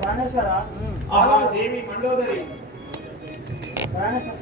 ప్రాణేశ్వర దేవి మండోదరి ప్రాణేశ్వర.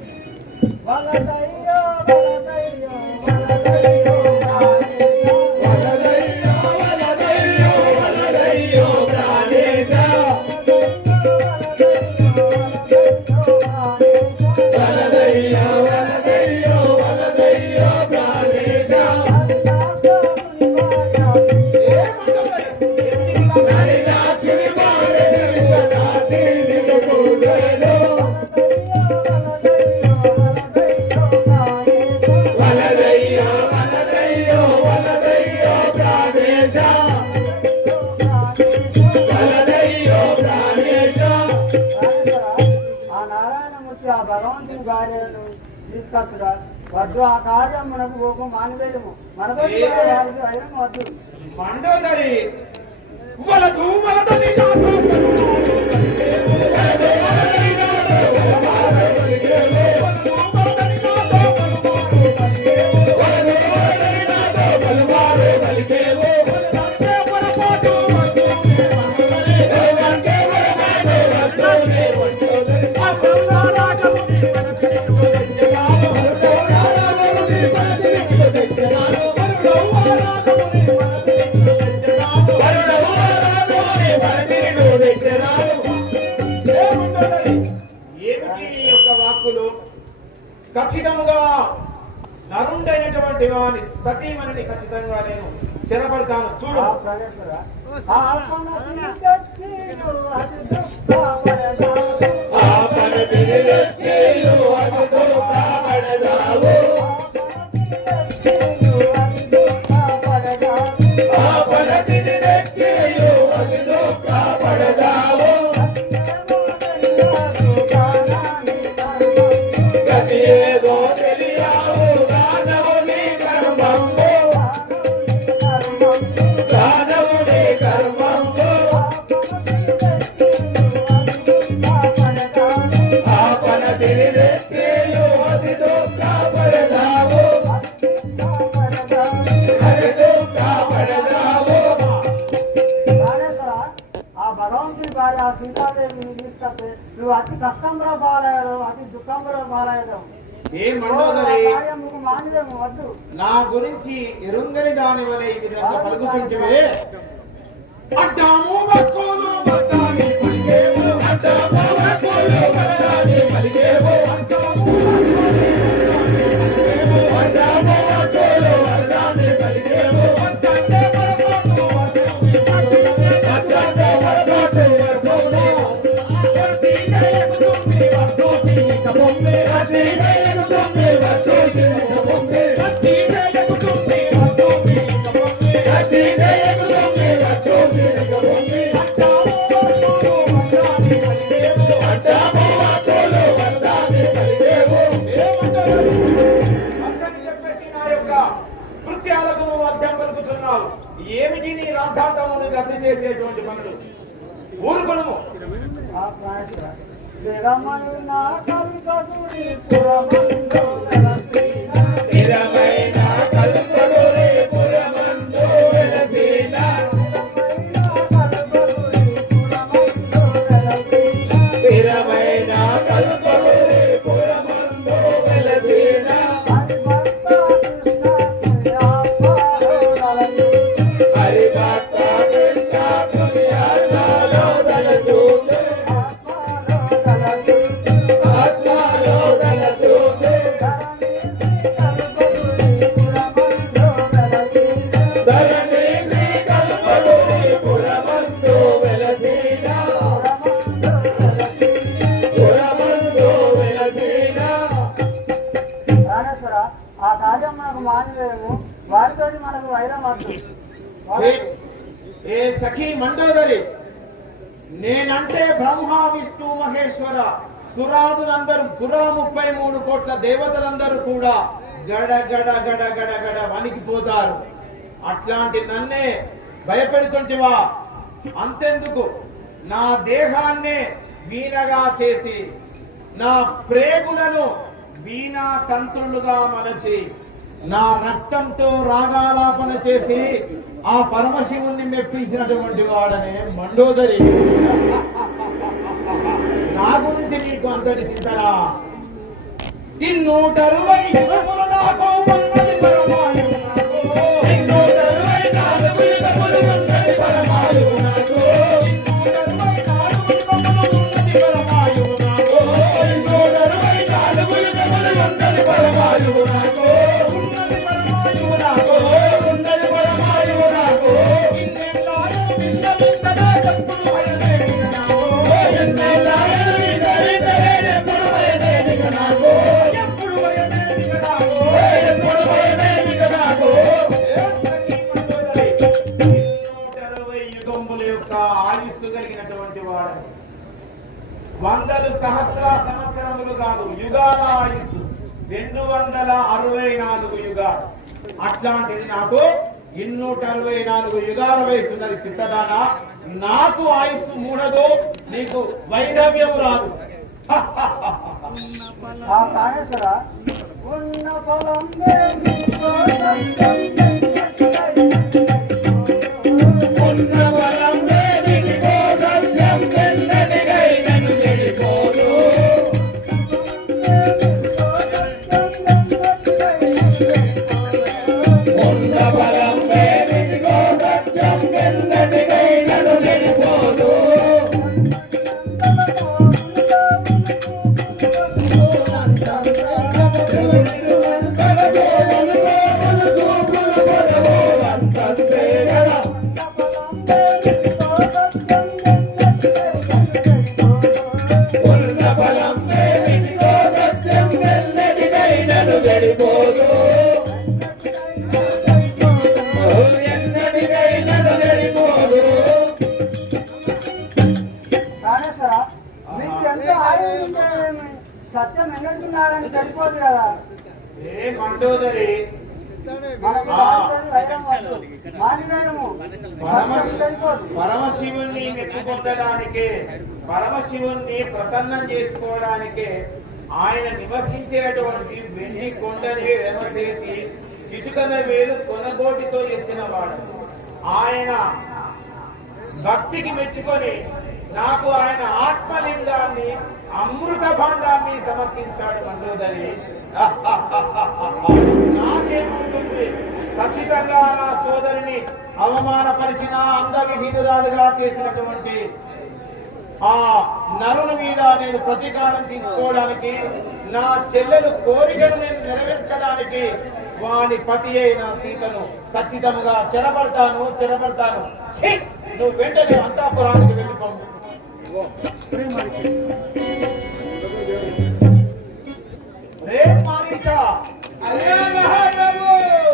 తీసుకొచ్చుగా వద్దు ఆ కార్యం మనకు పోకు మానివేయము మనతో వారికి వైరం వద్దు. మండోదరి వలదు వలదని నాతో ఏమిటి ఈ యొక్క వాక్కులు? ఖచ్చితముగా నరుండైనటువంటి వాని సతీమణిని ఖచ్చితంగా నేను స్థిరపడతాను. చూడు. ఆ ఆ సీతాదేవిని తీసుకొస్తే నువ్వు అతి కష్టంలో పాలయ్యాడు అతి దుఃఖంలో పాలయ్యాడు వద్దు నా గురించి ఎరుంగని దాని వలె ఈ విధంగా పలుకుతుంటే అడ్డాము అడ్డాము ఊరుకొనుము ఆ ప్రాణేశ్వర దేవమయున కల్పదురి పురమందు ఏ- సఖీ మండోదరి నేనంటే బ్రహ్మ విష్ణు మహేశ్వర సురాదులందరూ సురా ముప్పై మూడు కోట్ల దేవతలందరూ కూడా గడ గడ గడ గడ గడ వణికిపోతారు అట్లాంటి నన్నే భయపెడుతుంటివా? అంతెందుకు? నా దేహాన్నే వీణగా చేసి నా ప్రేగులను వీణా తంత్రులుగా మలచి నా రక్తంతో రాగాలాపన చేసి ఆ పరమశివుణ్ణి మెప్పించినటువంటి వాడనే మండోదరి. నా గురించి నీకు అంతటి చింతరా? ఇన్నూటరువై అరవై నాకు వందలు సహస్ర సంవత్సరములు కాదు యుగాల ఆయుస్సు రెండు వందల అరవై నాలుగు యుగాలు. అట్లాంటిది నాకు ఇన్నూట అరవై నాలుగు యుగాల వయసు ఉన్నది పిసదానా. నాకు ఆయుస్సు మూడదు నీకు వైధవ్యం రాదు. ఉన్న పొలం ennade పరమశివుణ్ణి మెచ్చుకొట్టడానికే పరమశివుణ్ణి ప్రసన్నం చేసుకోవడానికే ఆయన నివసించేటువంటి వెండి కొండని ఎడమ చేతి చిటుకన వేలు కొనగోటితో ఎత్తినవాడు ఆయన భక్తికి మెచ్చుకొని నాకు ఆయన ఆత్మలింగాన్ని అమృత భాండాన్ని సమర్పించాడు మండోదరి. నాకేమవుతుంది? ఖచ్చితంగా నా సోదరిని అవమానపరిచిన అందవిహీనురాలుగా చేసినటువంటి ఆ నరుని మీద నేను ప్రతీకారం తీసుకోవడానికి నా చెల్లెలు కోరికను నేను నెరవేర్చడానికి వాని పతి అయిన సీతను ఖచ్చితంగా చెరబడతాను చెరబడతాను నువ్వు వెంటనే అంతాపురానికి వెళ్ళిపోవు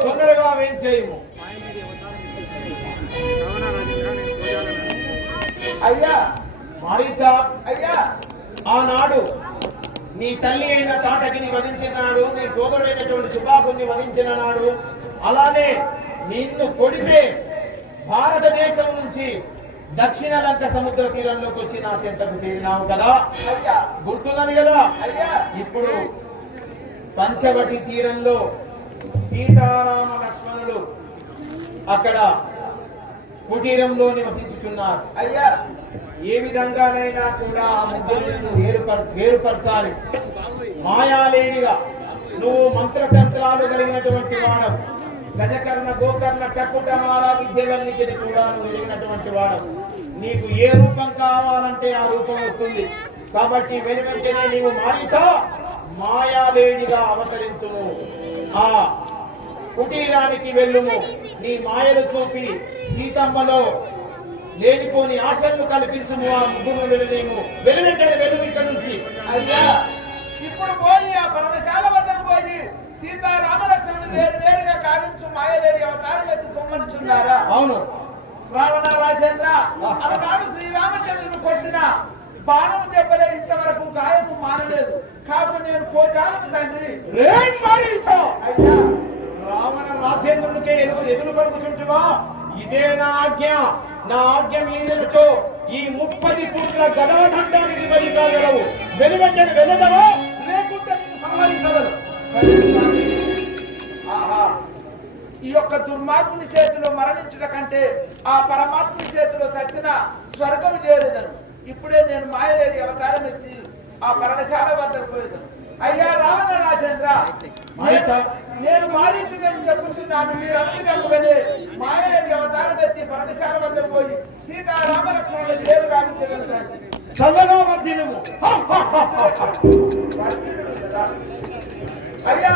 తొందరగా వేం చేయము? అయ్యా! మారీచా! అయ్యా! ఆనాడు నీ తల్లి అయిన తాటకిని వధించిన నాడు నీ సోదరుడైనటువంటి సుబాకుని వధించిన నాడు అలానే నిన్ను కొడితే భారతదేశం నుంచి దక్షిణ లంక సముద్ర తీరంలోకి వచ్చి నా చెంతకు చేరినావు కదా? గుర్తున్నది కదా? ఇప్పుడు పంచవటి తీరంలో సీతారామ లక్ష్మణులు అక్కడ కుటీరంలో నివసించుచున్నారు. అయ్యా! ఏ విధంగానైనా కూడా ఆ ముగ్గురు వేరుపర వేరుపరచాలి. మాయాలేనిగా నువ్వు మంత్రతంత్రాలు కలిగినటువంటి వాడవు. గజకర్ణ గోకర్ణ కక్కుటమాల విద్యలన్నిటిని కూడా నువ్వు ఎరిగినటువంటి వాడవు. నీకు ఏ రూపం కావాలంటే ఆ రూపం వస్తుంది. కాబట్టి వెను వెంటనే నీవు మాయిచా మాయాలేనిగా అవతరించుము. ఆ కుటీరానికి వెళ్ళుము. నీ మాయలు చూపి సీతమ్మలో లేనిపోని ఆశలను కల్పించుము. ఆ ముగ్గురు వెళ్ళలేము. వెలువెంటనే వెలుగు ఇక్కడ నుంచి. అయ్యా ఇప్పుడు పోయి ఆ పర్ణశాల వద్దకు పోయి సీతారామలక్ష్మణులు వేరు వేరుగా కావించు మాయలేడి అవతారం ఎత్తి పొమ్మనుచున్నారా? అవును. రావణ రాజేంద్ర అలనాడు శ్రీరామచంద్రుని కొట్టిన బాణము దెబ్బలే ఇంతవరకు గాయము మారలేదు. కాబట్టి నేను కోజాలకు తండ్రి రేం మారీచా! అయ్యా రావణ రాజేంద్రునికే ఎదురు ఎదురు పలుకుచుంటువా? ఇదే నా ఆజ్ఞ. నా ఆజ్ఞ మీరుతో ఈ ముప్పది పూట్ల గదాఢండానికి మరి కాగలవు. వెలువంటే వెళ్ళదవా లేకుంటే నిన్ను సంహరించగలవు ఆహా. ఈ యొక్క దుర్మార్గుని చేతిలో మరణించట కంటే ఆ పరమాత్ముని చేతిలో చచ్చిన స్వర్గం చేరేదను ఇప్పుడే నేను మాయలేడి అవతారం ఎత్తి ఆ పర్ణశాల వద్దకు పోయేదను అయ్యా రావణ రాజేంద్ర నేను- నేను మారించుడని చెప్పుచున్నాను మీరు అనుకున్నట్టుగానే మాయలేడి అవతారం ఎత్తి పర్ణశాల వద్దకు పోయి సీతారామలక్ష్మణుల పేరు హ, హ, హ. అయ్యా